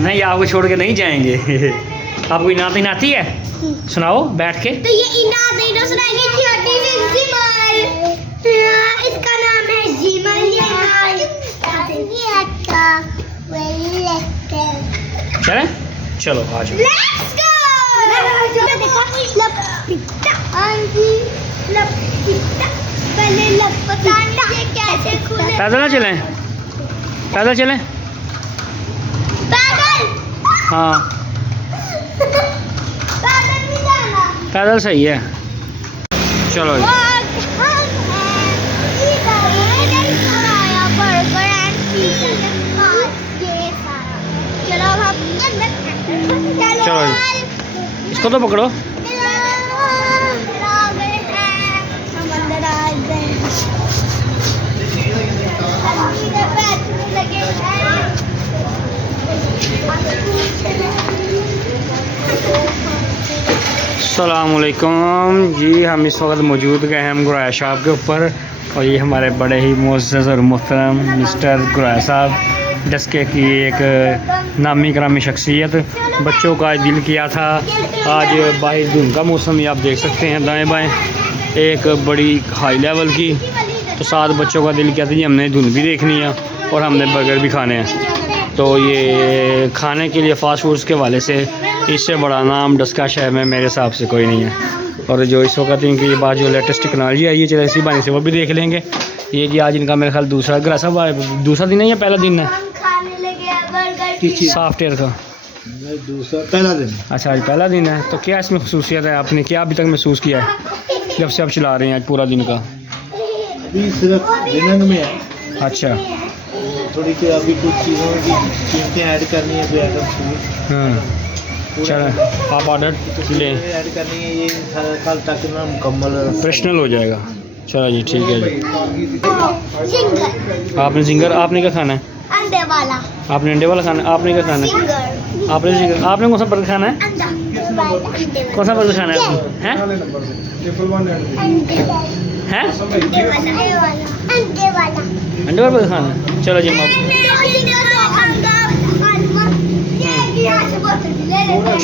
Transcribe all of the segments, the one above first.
नहीं, आपको छोड़ के नहीं जाएंगे। आपको इनात आती है? सुनाओ बैठ के। तो ये इनात सुनाएंगे छोटी सी जिमल। इसका नाम है जिमल। चले चलो आ जाओ। Let's go. पहले लपटा कैसे खुले। पैदल ना चलें? पैदल चलें? पैदल। हाँ पैदल नहीं जाना। पैदल सही है। चलो जी। चलो जी, इसको तो पकड़ो। अस्सलामुअलैकुम जी, हम इस वक्त मौजूद गए हैं हम गुराया साहब के ऊपर, और ये हमारे बड़े ही मुअज़्ज़ज़ और मोहतरम मिस्टर गुराया साहब डस्के की एक नामी करामी शख्सियत। बच्चों का दिल किया था, आज बाहर धुंध का मौसम ही आप देख सकते हैं दाएं बाएं, एक बड़ी हाई लेवल की। तो साथ बच्चों का दिल किया था जी हमने धुंध भी देखनी है और हमने बर्गर भी खाने हैं। तो ये खाने के लिए फ़ास्ट फूड्स के हवाले से इससे बड़ा नाम डस्का शहर में मेरे हिसाब से कोई नहीं है। और जो इस वक्त इनकी बात जो लेटेस्ट टेक्नोलॉजी आई है, चलो इसी बहाने से वो भी देख लेंगे। ये जी आज इनका मेरे ख्याल दूसरा दूसरा दिन है या पहला दिन है सॉफ्टवेयर का? दूसरा पहला दिन। अच्छा आज पहला दिन है। तो क्या इसमें खसूसियत है, आपने क्या अभी तक महसूस किया है जब से आप चला रहे हैं आज पूरा दिन का? अभी सिर्फ डिनर में है। अच्छा थोड़ी सी अभी कुछ चीज़ों की कीमतें ऐड करनी है, जो आइटम हाँ चलो आप ऑर्डर लें, ऐड करनी है। ये कल तक ना मुकम्मल ऑपरेशनल हो जाएगा। चलो जी ठीक है जी। सिंगर। आपने जिंगर, आपने क्या खाना है? अंडे वाला। आपने अंडे वाला खाना है? आपने क्या खाना है? सिंगर। आपने जिंगर, आपने कौन सा बर्गर खाना है? अंडा। अंडे कौन सा बर्गर खाना है आपको? हैं हैं अंडे वाला। अंडे वाला। अंडे वाला बर्गर खाना है? चलो जी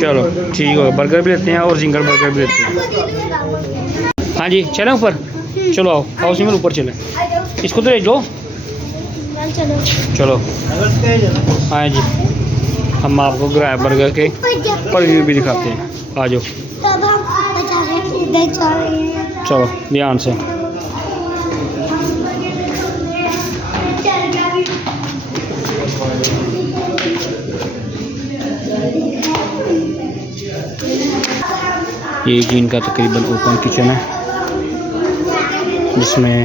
चलो ठीक हो, बर्गर भी लेते हैं और जिंगर बर्गर भी लेते हैं। हाँ जी चलें ऊपर? चलो आओ आओ उसी में ऊपर चलें। इसको तो ले लो। चलो हाँ जी, हम आपको गुराया बर्गर के रिव्यू भी दिखाते हैं। आ जाओ चलो ध्यान से। ये जी इनका तकरीबन ओपन किचन है जिसमें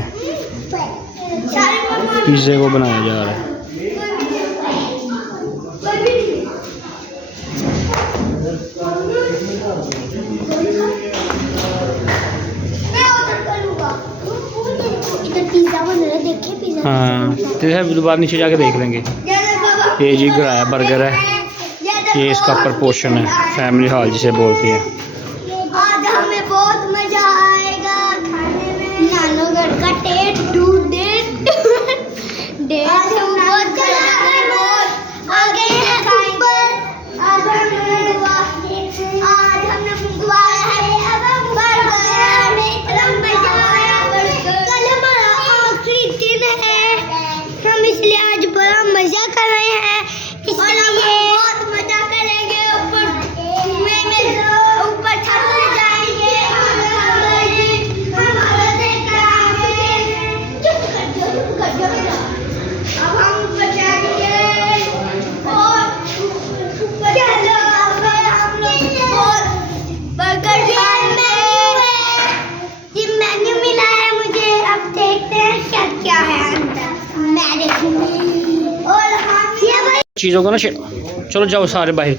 पिज़्ज़े को बनाया जा रहा है। हाँ तो बाद नीचे जाके देख लेंगे। ये जी गुराया बर्गर है, ये इसका प्रपोर्शन है, फैमिली हॉल जिसे बोलते हैं। आज हमें बहुत मजा आएगा खाने में। नानोगढ़ का टेस्ट दूध डेट हम बहुत आ गए हैं ऊपर। आज हमने मंगवाया है, अब हम बर्गर। हमें मजा आया। कल हमारा आखिरी दिन है, हम इसलिए आज बड़ा मजा कर रहे हैं। इसलिए बहुत मजा करेंगे। ऊपर छत पे जाएंगे। अब हम ऊपर जाएंगे और ऊपर चलो। अब हम लोग और बर्गर ये मेन्यू मिला है मुझे। अब देखते हैं क्या क्या है अंदर। मैं देखूंगी और हम ये भाई चीज़ों को ना चलो जाओ सारे बाहर।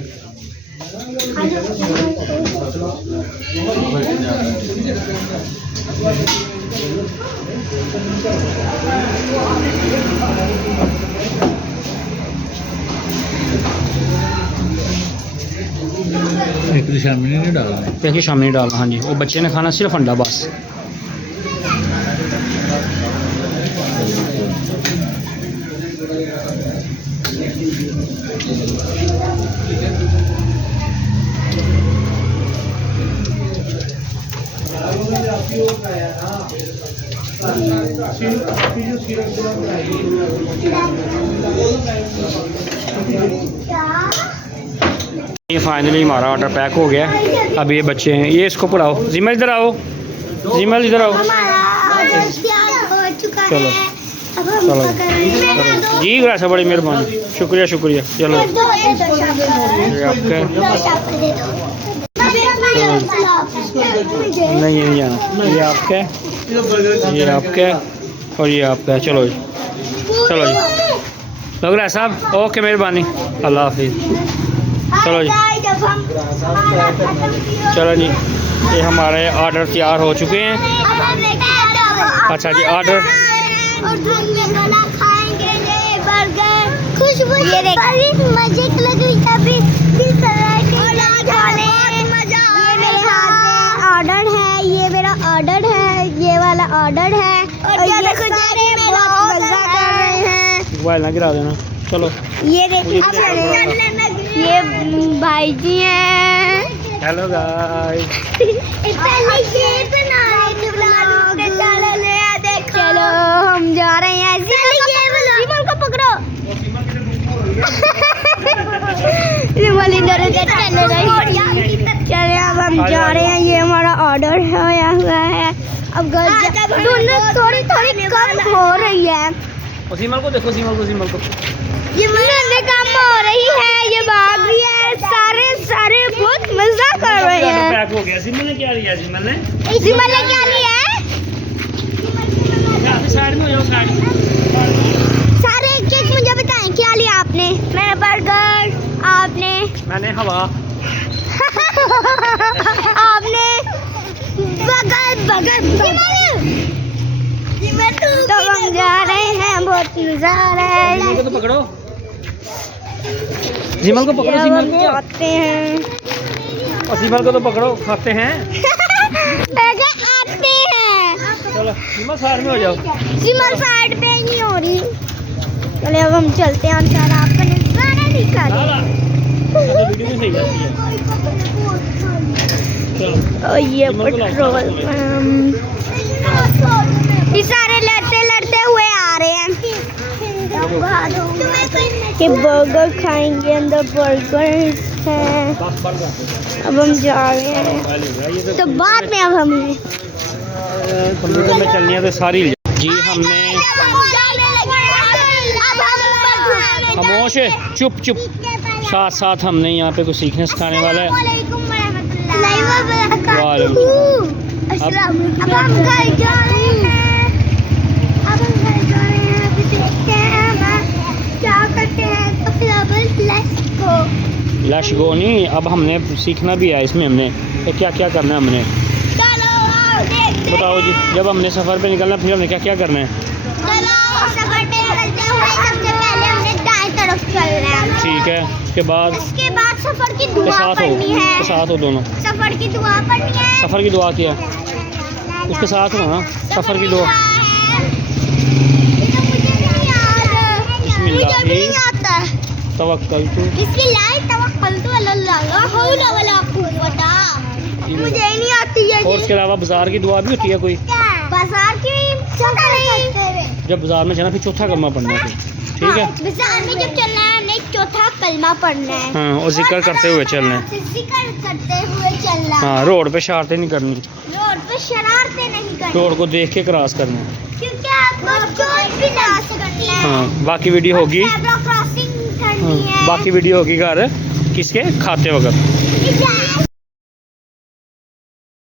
एक तो शामिल नहीं डालना है। देखिए शामिल नहीं डालना। हाँ जी, वो बच्चे ने खाना सिर्फ अंडा बस। ये फाइनली हमारा ऑर्डर पैक हो गया। अब ये बच्चे हैं, ये इसको पढ़ाओ। जिमल इधर आओ, जिमल इधर आओ। हमारा ऑर्डर तैयार हो चुका चलो। है। अब हम चलो। पकड़ जी ग्रासा, बड़ी मेहरबानी, शुक्रिया शुक्रिया। चलो ये आपका, नहीं ये नहीं आना, ये आपका है, ये आपका है और ये आपका है। चलो जी, चलो जी, लग रहा है साहब। ओके मेहरबानी, अल्लाह हाफिज़। चलो जी, चलो जी, ये हमारे ऑर्डर तैयार हो चुके हैं। अच्छा जी, ऑर्डर और धुन में खाना खाएंगे, ये बर्गर खुशबू ये बड़ी मजे की लग रही है। अभी दिल कर रहा है कि खाने मजा। ये मेरे हाथ में ऑर्डर है, ये मेरा ऑर्डर है, ये वाला ऑर्डर है और ये सारे बहुत मजा कर रहे हैं। मोबाइल ना गिरा देना। चलो ये देखिए, ये भाई जी हैं। हेलो गाइस, पहले ये बना रहे थे ब्लॉग। चलो हम जा रहे हैं। सिमल को पकड़ो। सिमल इधर उधर चले गई। चले अब हम जा रहे हैं। ये हमारा ऑर्डर आया हुआ है। अब धुंध थोड़ी थोड़ी कम हो रही है। सीमल को देखो, सीमल को, सीमल को। ये धुंध कम हो रही है, ये भाग रही है। सारे बहुत मजा कर रहे हैं। पैक हो गया। सीमल ने क्या लिया? सीमल ने क्या लिया है? साइड में हो जाओ, साइड में। सारे एक एक मुझे बताएं, क्या लिया आपने? मैंने बर्गर, आपने मैंने हवा, आपने बर्गर तो हम जा रहे हैं। बहुत मजा आ रहा है। सीमल को तो पकड़ो, सीमल को पकड़ो, सीमल को। जाते हैं। और सीमल को तो पकड़ो, खाते हैं। आते हैं। चलो सीमल साइड में हो जाओ। सिमल साइड पे नहीं हो रही। चले अब हम चलते हैं। सारा आपका नजारा दिखा तो वीडियो में सही जाती है। चलो और ये सिमल को लाओ, पेट्रोल ये सारे लड़ते लड़ते हुए आ रहे हैं। ये बर्गर खाएंगे, अंदर बर्गर है। अब हम जा रहे हैं, तो बाद में अब हम कंप्यूटर में चलनी है तो सारी जी। हमने खामोश है, चुप चुप। साथ साथ हमने यहाँ पे कुछ सीखने सिखाने वाला है। अब हम घर जा रहे हैं। अभी देखते हैं हम क्या करते हैं। तो फिर अब लेट्स गो। लश गो नहीं, अब हमने सीखना भी है इसमें। हमने तो क्या क्या करना है हमने, बताओ जी। जब हमने सफ़र पे निकलना, फिर हमने क्या क्या करना है? चलो सफर पे निकलते हुए सबसे पहले हमने दाएं तरफ चलना है। ठीक है, उसके बाद सफर की के दुआ साथ हो, पढ़नी है। के साथ हो दोनों। सफर की दुआ पढ़नी है। सफ़र की दुआ किया, उसके साथ हो ना सफ़र की दुआ। मुझे नहीं आता। तवक्कल तू, बिस्मिल्लाह तवक्कल तू अल्लाह ला हौला वला कुव्वता। मुझे नहीं आती है। और उसके अलावा बाजार की दुआ भी होती है कोई? बाजार की जब बाजार में जाना फिर चौथा कलमा पढ़ना है, ठीक है। बाजार में जब चलना है हमने चौथा कलमा पढ़ना है। हाँ, और जिक्र करते हुए चलना है। जिक्र करते हुए चलना। हाँ, रोड पे शरारतें नहीं करनी, रोड पे शरारतें नहीं करनी, रोड को देख के क्रॉस करना है। क्योंकि आपको चोट भी ना सकती है। हाँ, बाकी वीडियो होगी। क्रॉसिंग करनी हाँ, है। बाकी वीडियो होगी घर किसके खाते वक्त।